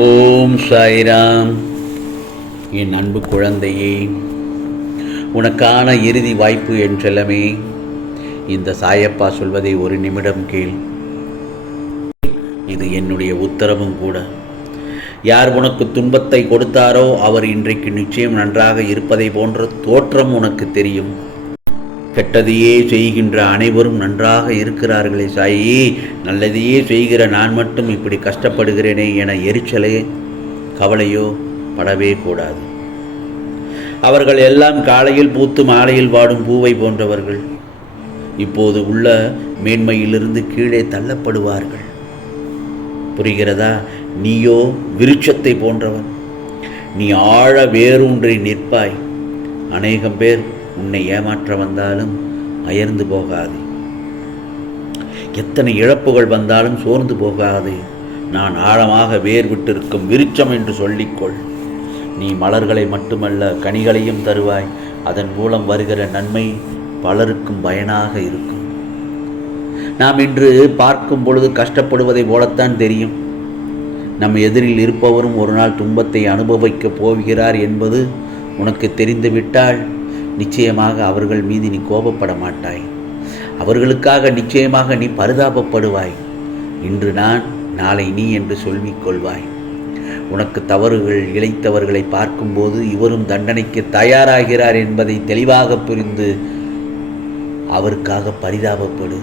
ஓம் சாய்ராம். என் அன்பு குழந்தையே உனக்கான இறுதி வாய்ப்பு என்றெல்லாமே இந்த சாயப்பா சொல்வதை ஒரு நிமிடம் கேள். இது என்னுடைய உத்தரவும் கூட. யார் உனக்கு துன்பத்தை கொடுத்தாரோ அவர் இன்றைக்கு நிச்சயம் நன்றாக இருப்பதை போன்ற தோற்றம் உனக்கு தெரியும். கெட்டதையே செய்கின்ற அனைவரும் நன்றாக இருக்கிறார்களே சாயி. நல்லதையே செய்கிற நான் மட்டும் இப்படி கஷ்டப்படுகிறேனே என எரிச்சலே கவலையோ படவே கூடாது. அவர்கள் எல்லாம் காலையில் பூத்து மாலையில் வாடும் பூவை போன்றவர்கள். இப்போது உள்ள மேன்மையிலிருந்து கீழே தள்ளப்படுவார்கள். புரிகிறதா? நீயோ விருட்சத்தை போன்றவன். நீ ஆழ வேரூன்றி நிற்பாய். அநேகம் பேர் உன்னை ஏமாற்ற வந்தாலும் அயர்ந்து போகாதே. எத்தனை இழப்புகள் வந்தாலும் சோர்ந்து போகாதே. நான் ஆழமாக வேர் விட்டிருக்கும் விருச்சம் என்று சொல்லிக்கொள். நீ மலர்களை மட்டுமல்ல கனிகளையும் தருவாய். அதன் மூலம் வருகிற நன்மை பலருக்கும் பயனாக இருக்கும். நாம் இன்று பார்க்கும் பொழுது கஷ்டப்படுவதை போலத்தான் தெரியும். நம் எதிரில் இருப்பவரும் ஒரு நாள் துன்பத்தை அனுபவிக்கப் போகிறார் என்பது உனக்கு தெரிந்துவிட்டால் நிச்சயமாக அவர்கள் மீது நீ கோபப்பட மாட்டாய். அவர்களுக்காக நிச்சயமாக நீ பரிதாபப்படுவாய். இன்று நான் நாளை நீ என்று சொல்லிக் கொள்வாய். உனக்கு தவறுகள் இழைத்தவர்களை பார்க்கும்போது இவரும் தண்டனைக்கு தயாராகிறார் என்பதை தெளிவாக புரிந்து அவருக்காக பரிதாபப்படு.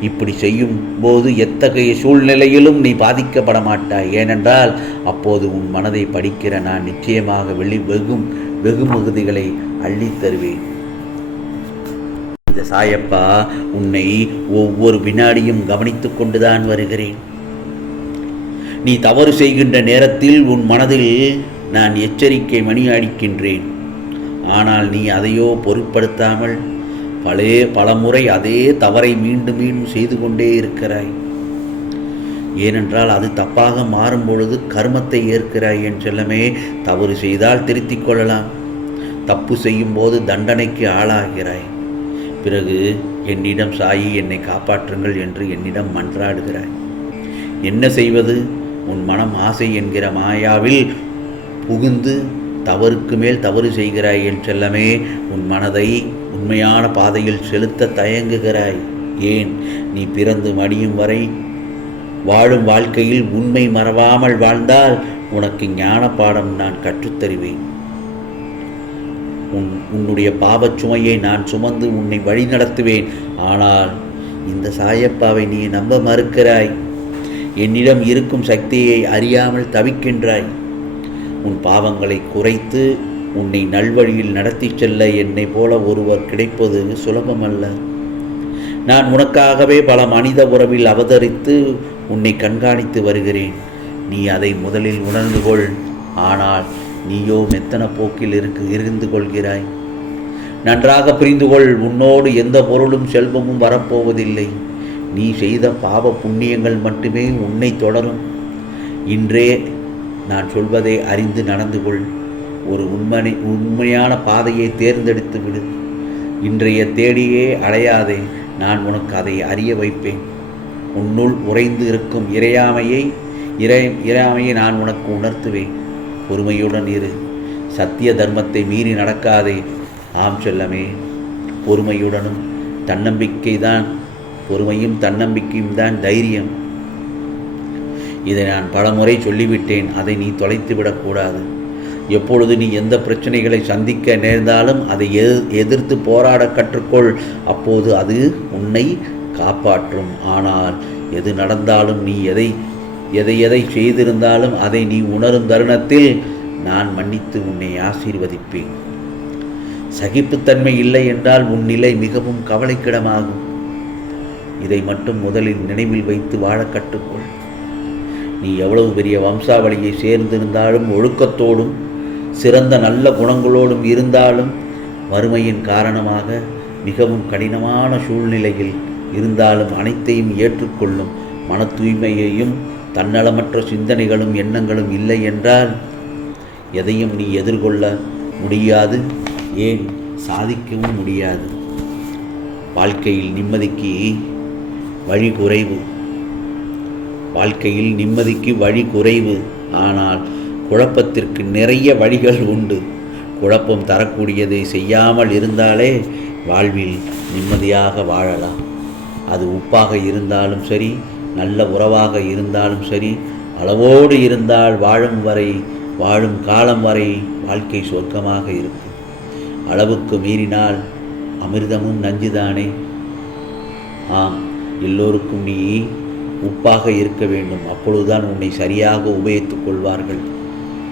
இப்படி செய்யும் போது எத்தகைய சூழ்நிலையிலும் நீ பாதிக்கப்பட மாட்டாய். ஏனென்றால் அப்போது உன் மனதை படிக்கிற நான் நிச்சயமாக வெளி வெகும் வெகுமகுதிகளை அள்ளித் தருவேன். இந்த சாயப்பா உன்னை ஒவ்வொரு வினாடியும் கவனித்துக் கொண்டுதான் வருகிறேன். நீ தவறு செய்கின்ற நேரத்தில் உன் மனதில் நான் எச்சரிக்கை மணி அடிக்கின்றேன் ஆனால் நீ அதையோ பொருட்படுத்தாமல் பலே பலமுறை அதே தவறை மீண்டும் மீண்டும் செய்து கொண்டே இருக்கிறாய். ஏனென்றால் அது தப்பாக மாறும் பொழுது கர்மத்தை ஏற்கிறாய் என் செல்லமே. தவறு செய்தால் திருத்திக் கொள்ளலாம். தப்பு செய்யும் போது தண்டனைக்கு ஆளாகிறாய். பிறகு என்னிடம் சாயி என்னை காப்பாற்றுங்கள் என்று என்னிடம் மன்றாடுகிறாய். என்ன செய்வது? உன் மனம் ஆசை என்கிற மாயாவில் புகுந்து தவறுக்கு மேல் தவறு செய்கிறாய் என்றெல்லாமே உன் மனதை உண்மையான பாதையில் செலுத்த தயங்குகிறாய். ஏன்? நீ பிறந்து மடியும் வரை வாழும் வாழ்க்கையில் உண்மை மறவாமல் வாழ்ந்தால் உனக்கு ஞான பாடம் நான் கற்றுத்தருவேன். உன் உன்னுடைய பாவச் சுமையை நான் சுமந்து உன்னை வழி நடத்துவேன் ஆனால் இந்த சாயப்பாவை நீ நம்ப மறுக்கிறாய். என்னிடம் இருக்கும் சக்தியை அறியாமல் தவிக்கின்றாய். உன் பாவங்களை குறைத்து உன்னை நல்வழியில் நடத்திச் செல்ல என்னை போல ஒருவர் கிடைப்பது சுலபமல்ல. நான் உனக்காகவே பல மனித உறவில் அவதரித்து உன்னை கண்காணித்து வருகிறேன். நீ அதை முதலில் உணர்ந்து கொள். ஆனால் நீயோ மெத்தன போக்கில் இருக்கு இருந்து கொள்கிறாய். நன்றாக புரிந்து கொள் உன்னோடு எந்த பொருளும் செல்வமும் வரப்போவதில்லை. நீ செய்த பாவ புண்ணியங்கள் மட்டுமே உன்னை தொடரும். இன்றே நான் சொல்வதை அறிந்து நடந்து கொள். ஒரு உண்மனை உண்மையான பாதையை தேர்ந்தெடுத்து விடு. இன்றைய தேடியே அடையாதே நான் உனக்கு அதை அறிய வைப்பேன். உன்னுள் உறைந்து இருக்கும் இறையாமையை இறை இறையாமையை நான் உனக்கு உணர்த்துவேன். பொறுமையுடன் இரு. சத்திய தர்மத்தை மீறி நடக்காதே. ஆம் செல்லமே பொறுமையுடனும் தன்னம்பிக்கை தான் பொறுமையும் தன்னம்பிக்கையும் தான் தைரியம். இதை நான் பலமுறை சொல்லிவிட்டேன் அதை நீ தொலைத்து விடக்கூடாது. எப்பொழுது நீ எந்த பிரச்சனைகளை சந்திக்க நேர்ந்தாலும் அதை எதிர் எதிர்த்து போராட கற்றுக்கொள். அப்போது அது உன்னை காப்பாற்றும். ஆனால் எது நடந்தாலும் நீ எதை எதை எதை செய்திருந்தாலும் அதை நீ உணரும் தருணத்தில் நான் மன்னித்து உன்னை ஆசீர்வதிப்பேன். சகிப்புத்தன்மை இல்லை என்றால் உன் நிலை மிகவும் கவலைக்கிடமாகும். இதை மட்டும் முதலில் நினைவில் வைத்து வாழ கற்றுக்கொள். நீ எவ்வளவு பெரிய வம்சாவளியை சேர்ந்திருந்தாலும் ஒழுக்கத்தோடும் சிறந்த நல்ல குணங்களோடும் இருந்தாலும் வறுமையின் காரணமாக மிகவும் கடினமான சூழ்நிலையில் இருந்தாலும் அனைத்தையும் ஏற்றுக்கொள்ளும் மன தூய்மையையும் தன்னலமற்ற சிந்தனைகளும் எண்ணங்களும் இல்லை என்றால் எதையும் நீ எதிர்கொள்ள முடியாது ஏன் சாதிக்கவும் முடியாது. வாழ்க்கையில் நிம்மதிக்கு வழி குறைவு. வாழ்க்கையில் நிம்மதிக்கு வழி குறைவு. ஆனால் குழப்பத்திற்கு நிறைய வழிகள் உண்டு. குழப்பம் தரக்கூடியதை செய்யாமல் இருந்தாலே வாழ்வில் நிம்மதியாக வாழலாம். அது உப்பாக இருந்தாலும் சரி நல்ல உறவாக இருந்தாலும் சரி அளவோடு இருந்தால் வாழும் வரை வாழும் காலம் வரை வாழ்க்கை சொர்க்கமாக இருக்கும். அளவுக்கு மீறினால் அமிர்தமும் நஞ்சுதானே? ஆம் எல்லோருக்கும் நீ உப்பாக இருக்க வேண்டும். அப்பொழுதுதான் உன்னை சரியாக உபயோகித்துக் கொள்வார்கள்.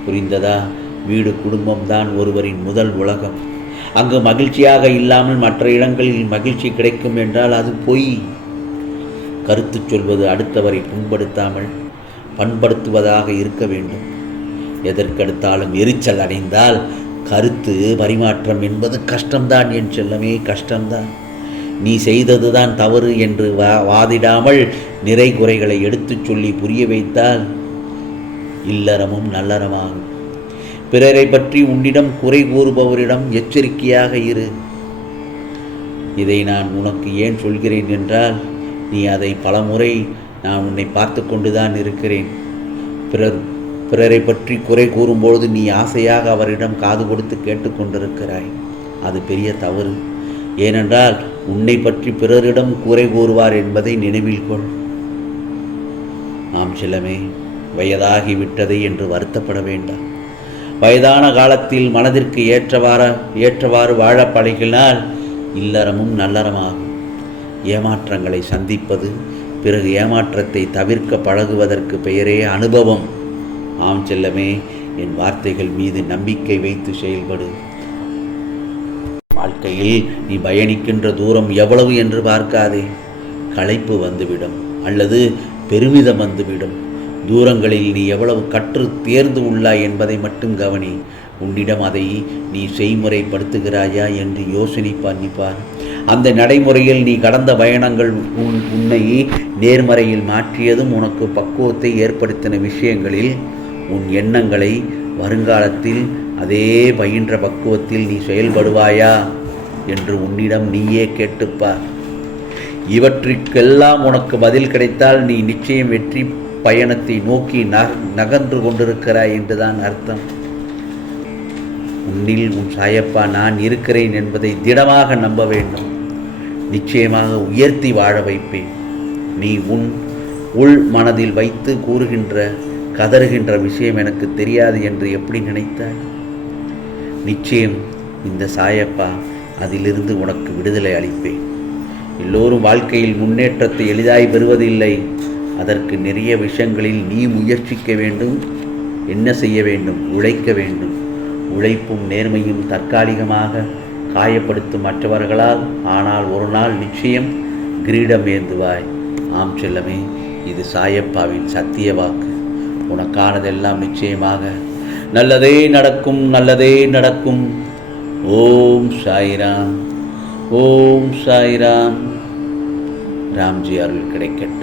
புரிந்ததா? வீடு குடும்பம்தான் ஒருவரின் முதல் உலகம். அங்கு மகிழ்ச்சியாக இல்லாமல் மற்ற இடங்களில் மகிழ்ச்சி கிடைக்கும் என்றால் அது பொய். கருத்து சொல்வது அடுத்தவரை புண்படுத்தாமல் பண்படுத்துவதாக இருக்க வேண்டும். எதற்கெடுத்தாலும் எரிச்சல் அடைந்தால் கருத்து பரிமாற்றம் என்பது கஷ்டம்தான் என் செல்லமே கஷ்டம்தான். நீ செய்ததுதான் தவறு என்று வா வாதிடாமல் நிறை குறைகளை எடுத்துச் சொல்லி புரிய வைத்தால் இல்லறமும் நல்லறமாகும். பிறரை பற்றி உன்னிடம் குறை கூறுபவரிடம் எச்சரிக்கையாக இரு. இதை நான் உனக்கு ஏன் சொல்கிறேன் என்றால் நீ அதை பலமுறை நான் உன்னை பார்த்து கொண்டுதான் இருக்கிறேன். பிறர் பிறரை பற்றி குறை கூறும்பொழுது நீ ஆசையாக அவரிடம் காது கொடுத்து கேட்டுக்கொண்டிருக்கிறாய். அது பெரிய தவறு. ஏனென்றால் உன்னை பற்றி பிறரிடம் குறை கூறுவார் என்பதை நினைவில் கொள். ஆம் சிலமே வயதாகி விட்டதை என்று வருத்தப்பட வேண்டாம். வயதான காலத்தில் மனதிற்கு ஏற்றவாற ஏற்றவாறு வாழ பழகினால் இல்லறமும் நல்லறமாகும். ஏமாற்றங்களை சந்திப்பது பிறகு ஏமாற்றத்தை தவிர்க்க பழகுவதற்கு பெயரே அனுபவம். ஆம் செல்லமே என் வார்த்தைகள் மீது நம்பிக்கை வைத்து செயல்படு. வாழ்க்கையில் நீ பயணிக்கின்ற தூரம் எவ்வளவு என்று பார்க்காதே. களைப்பு வந்துவிடும் அல்லது பெருமிதம் வந்துவிடும். தூரங்களில் நீ எவ்வளவு கற்று தேர்ந்து உள்ளாய் என்பதை மட்டும் கவனி. உன்னிடம் அதை நீ செய்முறைப்படுத்துகிறாயா என்று யோசனை பண்ணிப்பார். அந்த நடைமுறையில் நீ கடந்த பயணங்கள் உன் உன்னை நேர்மறையில் மாற்றியதும் உனக்கு பக்குவத்தை ஏற்படுத்தின விஷயங்களில் உன் எண்ணங்களை வருங்காலத்தில் அதே பயின்ற பக்குவத்தில் நீ செயல்படுவாயா என்று உன்னிடம் நீயே கேட்டுப்பார். இவற்றிற்கெல்லாம் உனக்கு பதில் கிடைத்தால் நீ நிச்சயம் வெற்றி பயணத்தை நோக்கி நக- நகர்ந்து கொண்டிருக்கிறாய் என்றுதான் அர்த்தம். உன்னில் உன் சாயப்பா நான் இருக்கிறேன் என்பதை திடமாக நம்ப வேண்டும். நிச்சயமாக உயர்த்தி வாழ வைப்பேன். நீ உன் உள் மனதில் வைத்து கூறுகின்ற கதறுகின்ற விஷயம் எனக்கு தெரியாது என்று எப்படி நினைத்தாய்? நிச்சயம் இந்த சாயப்பா அதிலிருந்து உனக்கு விடுதலை அளிப்பேன். எல்லோரும் வாழ்க்கையில் முன்னேற்றத்தை எளிதாய் பெறுவதில்லை. அதற்கு நிறைய விஷயங்களில் நீ முயற்சிக்க வேண்டும். என்ன செய்ய வேண்டும்? உழைக்க வேண்டும். உழைப்பும் நேர்மையும் தற்காலிகமாக காயப்படுத்தும் மற்றவர்களால் ஆனால் ஒரு நாள் நிச்சயம் கிரீடம் ஏந்துவாய். ஆம் செல்லமே இது சாயப்பாவின் சத்திய வாக்கு. உனக்கானதெல்லாம் நிச்சயமாக நல்லதே நடக்கும் நல்லதே நடக்கும். ஓம் சாய்ராம் ஓம் சாய்ராம். ராம்ஜி அருள் கிடைக்கட்டும்.